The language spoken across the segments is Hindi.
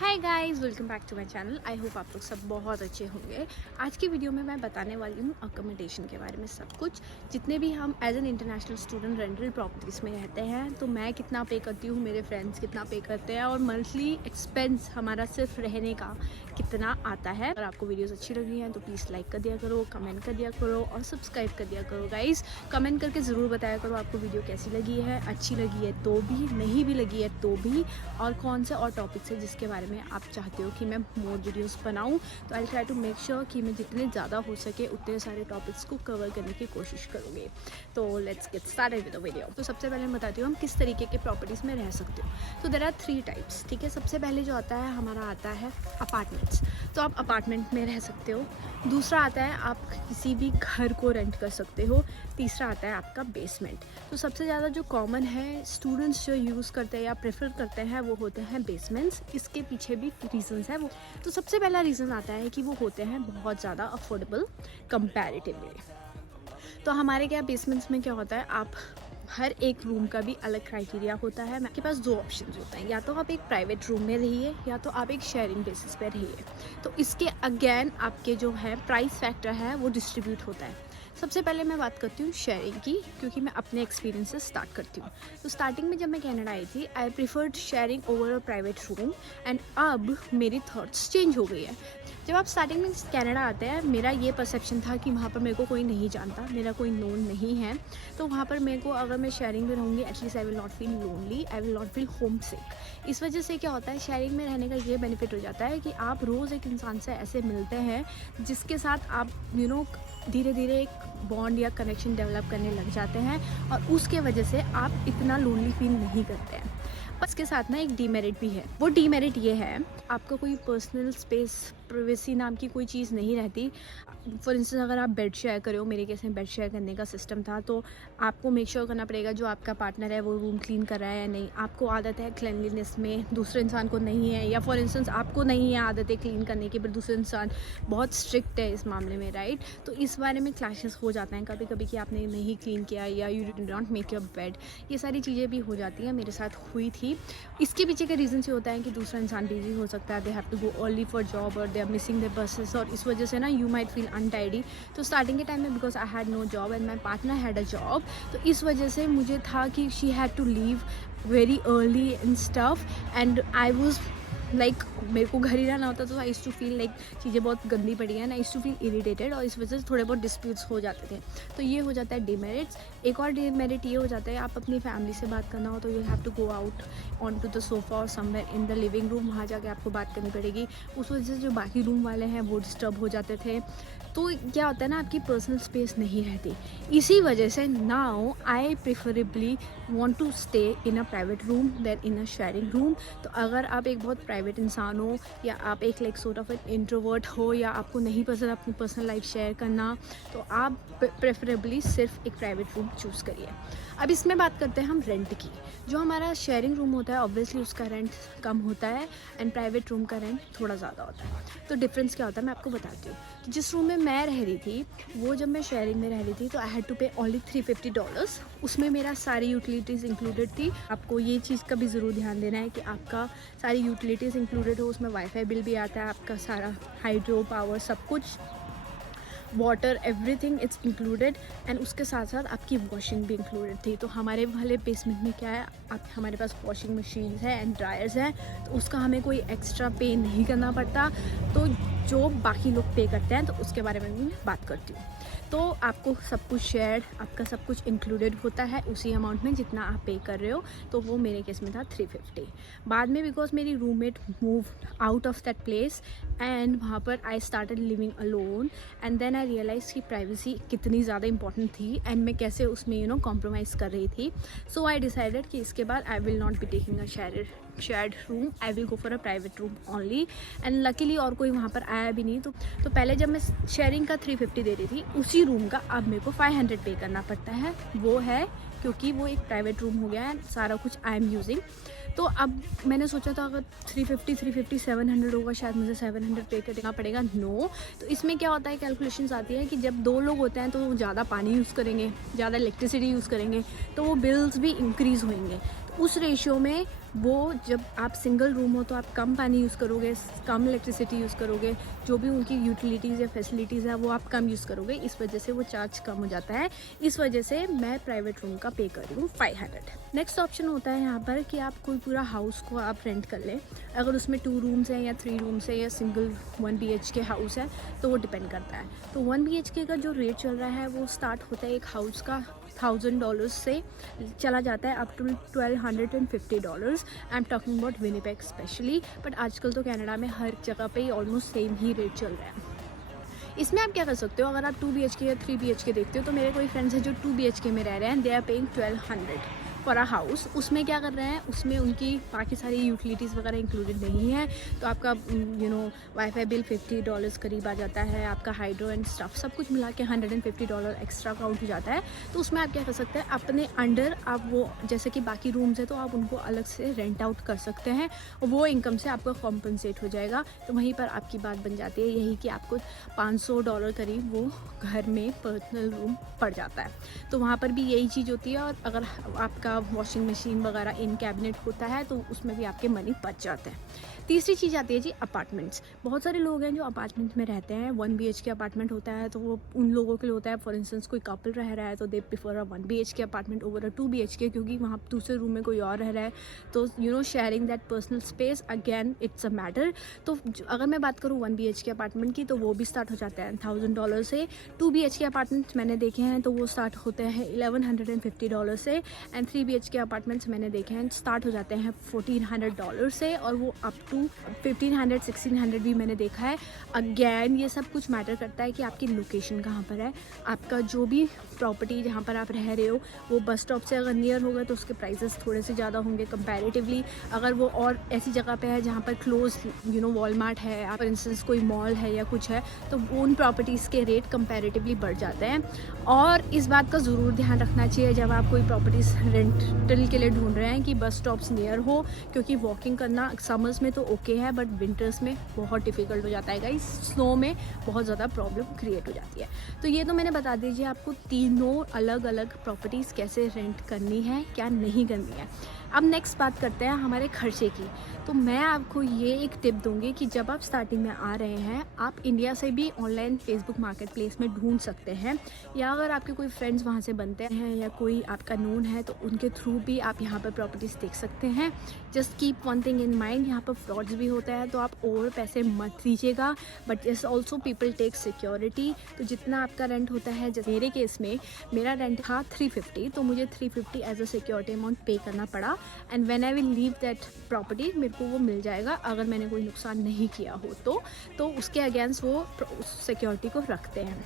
Hi guys, welcome back to my channel. I hope आप लोग सब बहुत अच्छे होंगे। आज की वीडियो में मैं बताने वाली हूँ अकोमोडेशन के बारे में सब कुछ। जितने भी हम as an international student rental properties में रहते हैं तो मैं कितना पे करती हूँ, मेरे फ्रेंड्स कितना पे करते हैं और मंथली एक्सपेंस हमारा सिर्फ रहने का कितना आता है। अगर आपको वीडियोज़ अच्छी लग रही हैं तो प्लीज़ लाइक कर दिया करो, कमेंट कर दिया करो और सब्सक्राइब कर दिया करो। गाइज़ कमेंट करके ज़रूर बताया करो आपको वीडियो कैसी लगी है, अच्छी लगी है तो भी, नहीं भी लगी है तो भी, और कौन से और टॉपिक्स है जिसके बारे में आप चाहते हो कि मैं मोर वीडियोस बनाऊं। तो I try to make sure कि मैं जितने ज़्यादा हो सके उतने सारे टॉपिक्स को कवर करने की कोशिश करूँगी। तो let's get started with the video. तो सबसे पहले मैं बताती हूँ हम किस तरीके के प्रॉपर्टीज़ में रह सकते हो। तो देयर आर 3 टाइप्स, ठीक है। सबसे पहले जो आता है हमारा आता है अपार्टमेंट्स। तो आप अपार्टमेंट में रह सकते हो। दूसरा आता है आप किसी भी घर को रेंट कर सकते हो। तीसरा आता है आपका बेसमेंट। तो सबसे ज़्यादा जो कॉमन है स्टूडेंट्स जो यूज़ करते हैं या प्रेफर करते हैं वो होते हैं बेसमेंट्स। इसके पीछे भी रीजंस है वो। तो सबसे पहला रीज़न आता है कि वो होते हैं बहुत ज़्यादा अफोर्डेबल कंपैरेटिवली। तो हमारे क्या बेसमेंट्स में क्या होता है, आप हर एक रूम का भी अलग क्राइटेरिया होता है। आपके पास 2 ऑप्शंस होते हैं, या तो आप एक प्राइवेट रूम में रहिए या तो आप एक शेयरिंग बेसिस पे रहिए। तो इसके अगेन आपके जो है प्राइस फैक्टर है वो डिस्ट्रीब्यूट होता है। सबसे पहले मैं बात करती हूँ शेयरिंग की, क्योंकि मैं अपने एक्सपीरियंस से स्टार्ट करती हूँ। तो स्टार्टिंग में जब मैं कनाडा आई थी I preferred sharing over a private room and अब मेरी थॉट्स चेंज हो गई है। जब आप स्टार्टिंग में कनाडा आते हैं मेरा ये परसेप्शन था कि वहाँ पर मेरे को कोई नहीं जानता, मेरा कोई नोन नहीं है, तो वहाँ पर मेरे को अगर मैं शेयरिंग में रहूँगी at least I will not feel lonely, I will not feel homesick. इस वजह से क्या होता है, शेयरिंग में रहने का ये बेनिफिट हो जाता है कि आप रोज़ एक इंसान से ऐसे मिलते हैं जिसके साथ आप धीरे धीरे एक बॉन्ड या कनेक्शन डेवलप करने लग जाते हैं और उसके वजह से आप इतना लोनली फील नहीं करते हैं। पर इसके साथ ना एक डीमेरिट भी है। वो डीमेरिट ये है, आपका कोई पर्सनल स्पेस, प्राइवेसी नाम की कोई चीज़ नहीं रहती। फॉर इंस्टेंस अगर आप बेड शेयर करो, मेरे केस में बेड शेयर करने का सिस्टम था, तो आपको मेक श्योर करना पड़ेगा जो आपका पार्टनर है वो रूम क्लीन कर रहा है या नहीं। आपको आदत है क्लिनलीनेस में, दूसरे इंसान को नहीं है, या फॉर इंस्टेंस आपको नहीं है आदत है क्लीन करने की पर दूसरे इंसान बहुत स्ट्रिक्ट है इस मामले में, राइट। तो इस बारे में क्लैशेस हो जाते हैं कभी कभी कि आपने नहीं क्लीन किया या you did not make your bed. ये सारी चीज़ें भी हो जाती हैं, मेरे साथ हुई थी। इसके पीछे का रीज़न ये होता है कि दूसरा इंसान बिजी हो सकता है, they have to go early for job और they are missing the buses, और इस वजह से ना यू माइट फील अनटाइडी। तो स्टार्टिंग के टाइम में because I had no job and my partner had a job, तो इस वजह से मुझे था कि she had to leave very early and stuff and I was like मेरे को घर ही रहना होता, तो I used to feel like चीज़ें बहुत गंदी पड़ी हैं, I used to feel irritated और इस वजह से थोड़े बहुत डिस्प्यूट्स हो जाते थे। तो ये हो जाता है डीमेरिट्स। एक और डीमेरिट ये हो जाता है, आप अपनी फैमिली से बात करना हो तो you have to go out on to the sofa और somewhere in the living room, वहाँ जाके आपको बात करनी पड़ेगी। उस वजह से जो बाकी रूम वाले हैं वो डिस्टर्ब हो जाते थे। तो क्या होता है ना, आपकी पर्सनल स्पेस नहीं रहती। इसी वजह से now I preferably want to stay in a private room then in a sharing room. तो अगर आप एक बहुत प्राइवेट इंसान हो या आप एक like sort of an introvert हो या आपको नहीं पसंद अपनी पर्सनल लाइफ शेयर करना, तो आप प्रेफरेबली सिर्फ एक प्राइवेट रूम चूज़ करिए। अब इसमें बात करते हैं हम रेंट की। जो हमारा शेयरिंग रूम होता है ऑब्वियसली उसका रेंट कम होता है एंड प्राइवेट रूम का रेंट थोड़ा ज़्यादा होता है। तो डिफरेंस क्या होता है मैं आपको बताती हूँ। तो जिस रूम में मैं रह रही थी वो जब मैं शेयरिंग में रह रही थी तो आई हैड टू पे ओनली $350। उसमें मेरा सारी यूटिलिटीज़ इंक्लूडेड थी। आपको ये चीज़ का भी ज़रूर ध्यान देना है कि आपका सारी यूटिलिटीज़ इंक्लूडेड हो, उसमें वाईफाई बिल भी आता है, आपका सारा हाइड्रो पावर सब कुछ, water, everything it's included and उसके साथ साथ आपकी वॉशिंग भी इंक्लूडेड थी। तो हमारे वाले बेसमेंट में क्या है, आप हमारे पास वॉशिंग मशीन है एंड ड्रायर्स हैं, तो उसका हमें कोई एक्स्ट्रा पे नहीं करना पड़ता। तो जो बाकी लोग पे करते हैं तो उसके बारे में भी मैं बात करती हूँ। तो आपको सब कुछ शेयर, आपका सब कुछ इंक्लूडेड होता है उसी अमाउंट में जितना आप पे कर रहे हो। तो वो मेरे केस में था 350। बाद में बिकॉज मेरी roommate move out of that place and वहाँ पर I started living alone and then I realise कि प्राइवेसी कितनी ज़्यादा इंपॉर्टेंट थी एंड मैं कैसे उसमें कॉम्प्रोमाइज़ कर रही थी। सो आई डिसाइडेड कि इसके बाद आई will not be taking a shared room, I will go for a private room only and luckily और कोई वहाँ पर आया भी नहीं। तो पहले जब मैं शेयरिंग का 350 दे रही थी उसी रूम का अब मेरे को 500 पे करना पड़ता है। वो है क्योंकि वो एक प्राइवेट रूम हो गया है, सारा कुछ आई एम यूजिंग। तो अब मैंने सोचा था अगर 350 700 होगा शायद मुझे 700 पे करना पड़ेगा। नो, तो इसमें क्या होता है, कैलकुलेशंस आती है कि जब 2 लोग होते हैं तो वो ज़्यादा पानी यूज़ करेंगे, ज़्यादा इलेक्ट्रिसिटी यूज़ करेंगे, तो वो बिल्स भी इंक्रीज़ होंगे। तो उस रेशियो में वो जब आप सिंगल रूम हो तो आप कम पानी यूज़ करोगे, कम इलेक्ट्रिसिटी यूज़ करोगे, जो भी उनकी यूटिलिटीज़ या फैसिलिटीज़ है वो आप कम यूज़ करोगे, इस वजह से वो चार्ज कम हो जाता है। इस वजह से मैं प्राइवेट रूम का पे कर रही हूँ 500। नेक्स्ट ऑप्शन होता है यहाँ पर कि आप कोई पूरा हाउस को आप रेंट कर लें। अगर उसमें 2 रूम्स हैं या 3 रूम्स है या सिंगल 1 BHK हाउस है तो वो डिपेंड करता है। तो 1 BHK का जो रेट चल रहा है वो स्टार्ट होता है एक हाउस का $1000 से चला जाता है up to $1250। I am talking about Winnipeg specially, but आजकल तो कनाडा में हर जगह पे ही ऑलमोस्ट सेम ही रेट चल रहा है। इसमें आप क्या कर सकते हो, अगर आप 2 BHK या 3 BHK देखते हो तो मेरे कोई फ्रेंड्स हैं जो 2 BHK में रह रहे हैं, they are paying 1200 for a house. उसमें क्या कर रहे हैं, उसमें उनकी बाकी सारी यूटिलिटीज़ वगैरह इंक्लूडेड नहीं है, तो आपका वाईफाई बिल $50 करीब आ जाता है, आपका हाइड्रो एंड स्टफ सब कुछ मिला के $150 एक्स्ट्रा काउंट हो जाता है। तो उसमें आप क्या कर सकते हैं, अपने अंडर आप वो जैसे कि बाकी रूम्स है तो आप उनको अलग से रेंट आउट कर सकते हैं, वो इनकम से आपको कॉम्पनसेट हो जाएगा। तो वहीं पर आपकी बात बन जाती है यही कि आपको $500 करीब वो घर में पर्सनल रूम पड़ जाता है। तो वहाँ पर भी यही चीज़ होती है। और अगर आपका वॉशिंग मशीन वगैरह इन कैबिनेट होता है तो उसमें भी आपके मनी बच जाते हैं। तीसरी चीज़ आती है जी अपार्टमेंट्स। बहुत सारे लोग हैं जो अपार्टमेंट्स में रहते हैं। 1 BHK अपार्टमेंट होता है तो वो उन लोगों के लिए होता है, फॉर इंस्टेंस कोई कपल रह रहा है तो they prefer a 1 BHK apartment over a 2 BHK, क्योंकि वहाँ दूसरे रूम में कोई और रह रहा है तो sharing that personal space again it's a matter. तो अगर मैं बात करूँ 1 BHK अपार्टमेंट की तो वो भी स्टार्ट हो जाता है $1000 से। 2 BHK अपार्टमेंट्स मैंने देखे हैं तो वो स्टार्ट होते हैं $1150 से, एंड 3 BHK अपार्टमेंट्स मैंने देखे हैं स्टार्ट हो जाते हैं $1400 से, और वो अप टू 1500-1600 भी मैंने देखा है। अगेन ये सब कुछ मैटर करता है कि आपकी लोकेशन कहाँ पर है, आपका जो भी प्रॉपर्टी जहाँ पर आप रह रहे हो वो बस स्टॉप से अगर नियर होगा तो उसके प्राइसेस थोड़े से ज़्यादा होंगे कंपैरेटिवली। अगर वो और ऐसी जगह पे है जहाँ पर क्लोज वॉलमार्ट है, फॉर इंस्टेंस कोई मॉल है या कुछ है, तो उन प्रॉपर्टीज़ के रेट कंपैरेटिवली बढ़ जाते हैं। और इस बात का ज़रूर ध्यान रखना चाहिए जब आप कोई प्रॉपर्टीज़ रेंटल के लिए ढूंढ रहे हैं कि बस स्टॉप्स नियर हो, क्योंकि वॉकिंग करना समर्स में तो ओके है बट विंटर्स में बहुत डिफ़िकल्ट हो जाता है गाइस। स्नो में बहुत ज़्यादा प्रॉब्लम क्रिएट हो जाती है। तो ये तो मैंने बता दीजिए आपको तीनों अलग अलग प्रॉपर्टीज़ कैसे रेंट करनी है, क्या नहीं करनी है। अब नेक्स्ट बात करते हैं हमारे खर्चे की। तो मैं आपको ये एक टिप दूंगी कि जब आप स्टार्टिंग में आ रहे हैं आप इंडिया से भी ऑनलाइन फेसबुक मार्केट प्लेस में ढूंढ सकते हैं, या अगर आपके कोई फ्रेंड्स वहाँ से बनते हैं या कोई आपका नोन है तो उनके थ्रू भी आप यहाँ पर प्रॉपर्टीज़ देख सकते हैं। Just keep one thing in mind, यहाँ पर फ्रॉड्स भी होता है तो आप ओवर पैसे मत दीजिएगा, बट इस ऑल्सो पीपल टेक सिक्योरिटी। तो जितना आपका रेंट होता है, जैसे मेरे केस में मेरा रेंट था 350, तो मुझे 350 एज अ सिक्योरिटी अमाउंट पे करना पड़ा, and when I will leave that property मेरे को वो मिल जाएगा अगर मैंने कोई नुकसान नहीं किया हो तो उसके अगेंस्ट वो उस सिक्योरिटी को रखते हैं।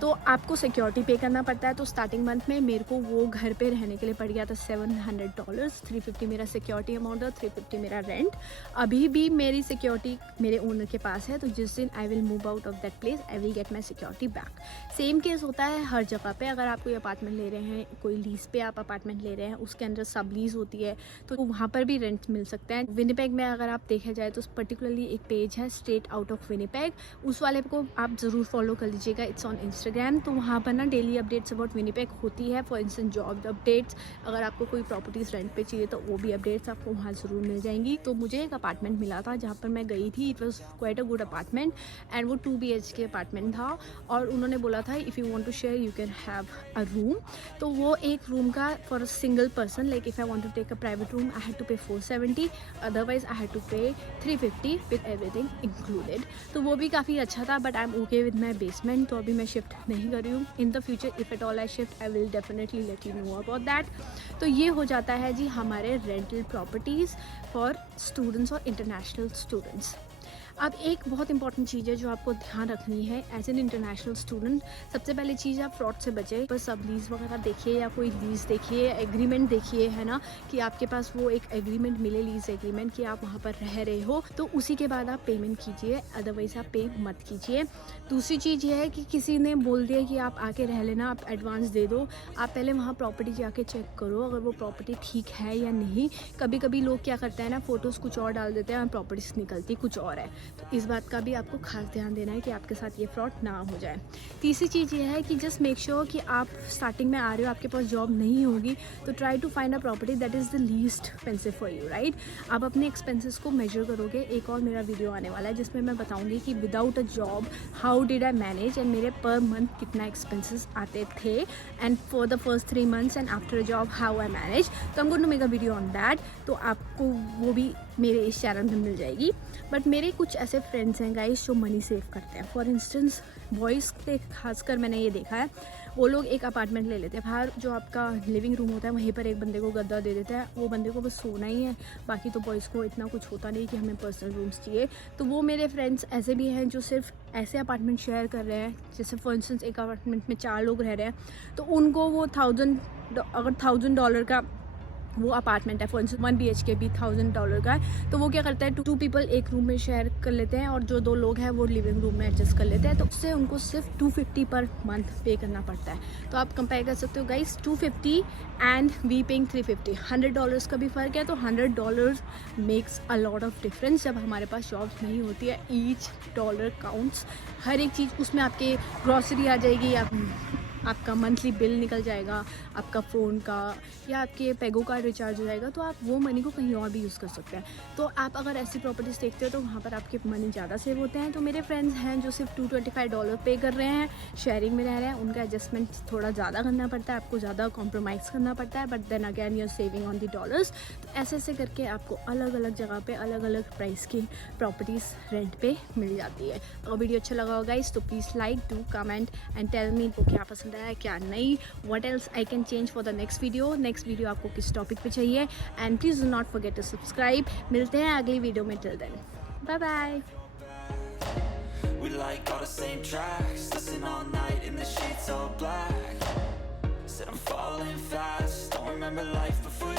तो आपको सिक्योरिटी पे करना पड़ता है। तो स्टार्टिंग मंथ में मेरे को वो घर पे रहने के लिए पड़ गया था $700। 350 मेरा सिक्योरिटी अमाउंट था, 350 मेरा रेंट। अभी भी मेरी सिक्योरिटी मेरे ओनर के पास है, तो जिस दिन I will move out of that place I will get my security back. Same case होता है हर जगह पे। अगर आप कोई अपार्टमेंट ले रहे हैं, कोई लीज पे आप अपार्टमेंट ले रहे हैं, उसके अंदर सब लीज होती है तो वहाँ पर भी रेंट मिल सकते हैं। विनिपेग में अगर आप देखा जाए तो पर्टिकुलरली एक पेज है स्ट्रेट आउट ऑफ विनिपेग, उस वाले को आप ज़रूर फॉलो कर लीजिएगा। It's on Instagram. तो वहाँ पर ना डेली अपडेट्स अबाउट विनिपेग होती है। फॉर इंस्टेंस जॉब अपडेट्स, अगर आपको कोई प्रॉपर्टीज़ रेंट पे चाहिए तो वो भी अपडेट्स आपको वहाँ ज़रूर मिल जाएंगी। तो मुझे एक अपार्टमेंट मिला था जहाँ पर मैं गई थी। It was quite a good apartment and वो 2 BHK अपार्टमेंट था, और उन्होंने बोला था if you want to share you can have a room. तो वो एक रूम का for a single person, like if I want to take a private room I had to pay 470, otherwise I had to पे 350 विद एवरीथिंग इंक्लूडेड। तो वो भी काफ़ी अच्छा था, but I am okay with my basement. तो अभी मैं शिफ्ट नहीं कर रही हूँ। In the future if at all I shift I will definitely let you know about that. तो ये हो जाता है जी हमारे रेंटल प्रॉपर्टीज़ फॉर स्टूडेंट्स और इंटरनेशनल स्टूडेंट्स। अब एक बहुत इंपॉर्टेंट चीज़ है जो आपको ध्यान रखनी है एज एन इंटरनेशनल स्टूडेंट। सबसे पहले चीज़ आप फ्रॉड से बचे। बस सब लीज़ वगैरह देखिए या कोई लीज़ देखिए, एग्रीमेंट देखिए, है ना, कि आपके पास वो एक एग्रीमेंट मिले, लीज़ एग्रीमेंट, कि आप वहाँ पर रह रहे हो, तो उसी के बाद आप पेमेंट कीजिए, अदरवाइज़ आप पे मत कीजिए। दूसरी चीज़ ये है कि किसी ने बोल दिया कि आप आके रह लेना, आप एडवांस दे दो, आप पहले वहाँ प्रॉपर्टी जाके चेक करो अगर वो प्रॉपर्टी ठीक है या नहीं। कभी कभी लोग क्या करते हैं ना, फ़ोटोज़ कुछ और डाल देते हैं और प्रॉपर्टीज़ निकलती कुछ और है। तो इस बात का भी आपको खास ध्यान देना है कि आपके साथ ये फ्रॉड ना हो जाए। तीसरी चीज़ ये है कि जस्ट मेक श्योर कि आप स्टार्टिंग में आ रहे हो, आपके पास जॉब नहीं होगी, तो try to find a property that is the least expensive for you, right. आप अपने एक्सपेंसेस को मेजर करोगे। एक और मेरा वीडियो आने वाला है जिसमें मैं बताऊंगी कि without a job how did I manage, and मेरे पर मंथ कितना एक्सपेंसेस आते थे, and for the first 3 months and after a job how I manage. तो I am going to make a video on that, तो आपको वो भी मेरे इस चैनल में मिल जाएगी। बट मेरे कुछ ऐसे फ्रेंड्स हैं गाइस जो मनी सेव करते हैं। फॉर इंस्टेंस बॉयज़ पे खासकर मैंने ये देखा है, वो लोग एक अपार्टमेंट ले लेते हैं, बाहर जो आपका लिविंग रूम होता है वहीं पर एक बंदे को गद्दा दे देता है, वो बंदे को बस सोना ही है, बाकी तो बॉयज़ को इतना कुछ होता नहीं कि हमें पर्सनल रूम्स चाहिए। तो वो मेरे फ्रेंड्स ऐसे भी हैं जो सिर्फ ऐसे अपार्टमेंट शेयर कर रहे हैं, जैसे फॉर इंस्टेंस एक अपार्टमेंट में 4 लोग रह रहे हैं, तो उनको वो अगर $1000 का वो अपार्टमेंट है, फॉर इंस्टेंस 1 BHK भी $1000 का है, तो वो क्या करता है, 2 पीपल एक रूम में शेयर कर लेते हैं और जो 2 लोग हैं वो लिविंग रूम में एडजस्ट कर लेते हैं। तो उससे उनको सिर्फ 250 पर मंथ पे करना पड़ता है। तो आप कंपेयर कर सकते हो गाइस, 250 एंड वी पेइंग 350, $100 का भी फ़र्क है। तो $100 makes a lot of difference जब हमारे पास जॉब नहीं होती है। ईच डॉलर काउंट्स, हर एक चीज़ उसमें आपके ग्रॉसरी आ जाएगी, आपका मंथली बिल निकल जाएगा, आपका फ़ोन का या आपके पैगो का रिचार्ज हो जाएगा, तो आप वो मनी को कहीं और भी यूज़ कर सकते हैं। तो आप अगर ऐसी प्रॉपर्टीज़ देखते हो तो वहाँ पर आपके मनी ज़्यादा सेव होते हैं। तो मेरे फ्रेंड्स हैं जो सिर्फ $225 पे कर रहे हैं, शेयरिंग में रह रहे हैं, उनका एडजस्टमेंट थोड़ा ज़्यादा करना पड़ता है, आपको ज़्यादा कॉम्प्रोमाइज़ करना पड़ता है, but then again you are saving on the dollars. तो ऐसे ऐसे करके आपको अलग अलग जगह पे अलग अलग प्राइस की प्रॉपर्टीज़ रेंट पे मिल जाती है। अगर वीडियो अच्छा लगा होगा गाइस तो please like, do comment and tell me इनको क्या पसंद आया, क्या नहीं, what else I can change for the next video आपको किस टॉपिक पे चाहिए, and please do not forget to subscribe. मिलते हैं अगली वीडियो में, till then bye bye. We like all the same tracks, listen all night in the sheets all black. Said I'm falling fast, don't remember life before you.